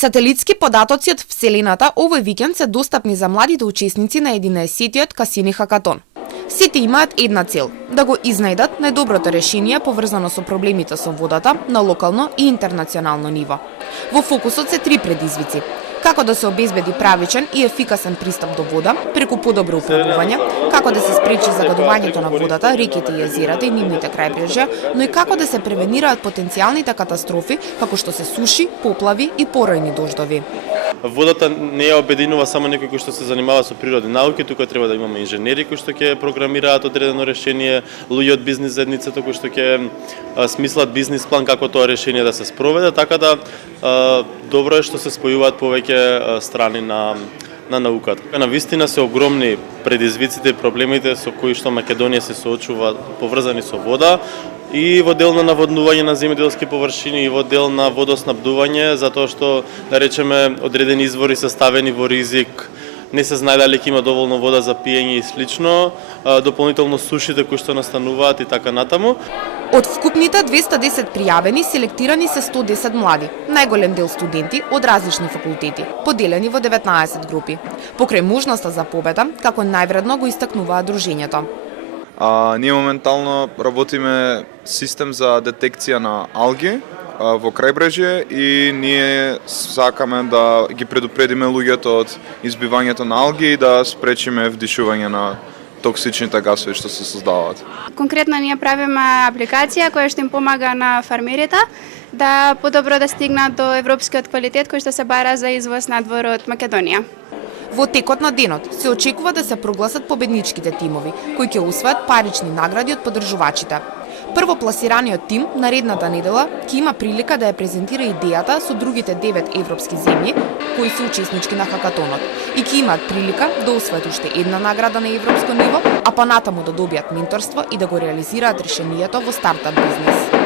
Сателитски податоци од Вселената овој викенд се достапни за младите учесници на 11-тиот Касини Хакатон. Сите имаат една цел – да го изнајдат најдоброто решение поврзано со проблемите со водата на локално и интернационално ниво. Во фокусот се три предизвици: како да се обезбеди правичен и ефикасен пристап до вода преку подобро управување, како да се спречи загадувањето на водата, реките и езерата и нивните крајбрежја, но и како да се превенираат потенцијалните катастрофи како што се суши, поплави и поројни дождови. Водата не ја обединува само некој кој што се занимава со природни науки, тука треба да имаме инженери кои што ќе програмираат одредено решение, луѓе од бизнис заедницата кои што ќе смислат бизнис план како тоа решение да се спроведе, така да добро е што се спојуваат повеќе страни на науката. Навистина се огромни предизвиците и проблемите со кои што Македонија се соочува поврзани со вода, и во дел на наводнување на земјоделски површини, и во дел на водоснабдување, затоа што, да речеме, одредени извори се ставени во ризик, не се знае дали ќе има доволно вода за пиење и слично, дополнително сушите кои што настануваат и така натаму. Од вкупните 210 пријавени, селектирани се 110 млади, најголем дел студенти од различни факултети, поделени во 19 групи. Покрај можноста за победа, како највредно го истакнуваа дружењето. Ние моментално работиме систем за детекција на алги во крајбрежје и ние сакаме да ги предупредиме луѓето од избивањето на алги и да спречиме вдишување на токсичните гасови што се создаваат. Конкретно ние правиме апликација која што им помага на фармерите да подобро да стигнат до европскиот квалитет кој што се бара за извоз надвор од Македонија. Во текот на денот се очекува да се прогласат победничките тимови, кои ќе усвојат парични награди од поддржувачите. Првопласираниот тим наредната недела ќе има прилика да ја презентира идејата со другите 9 европски земји кои се учеснички на хакатонот и ќе имаат прилика да усвојат уште една награда на европско ниво, а понатаму да добијат менторство и да го реализираат решението во стартап бизнес.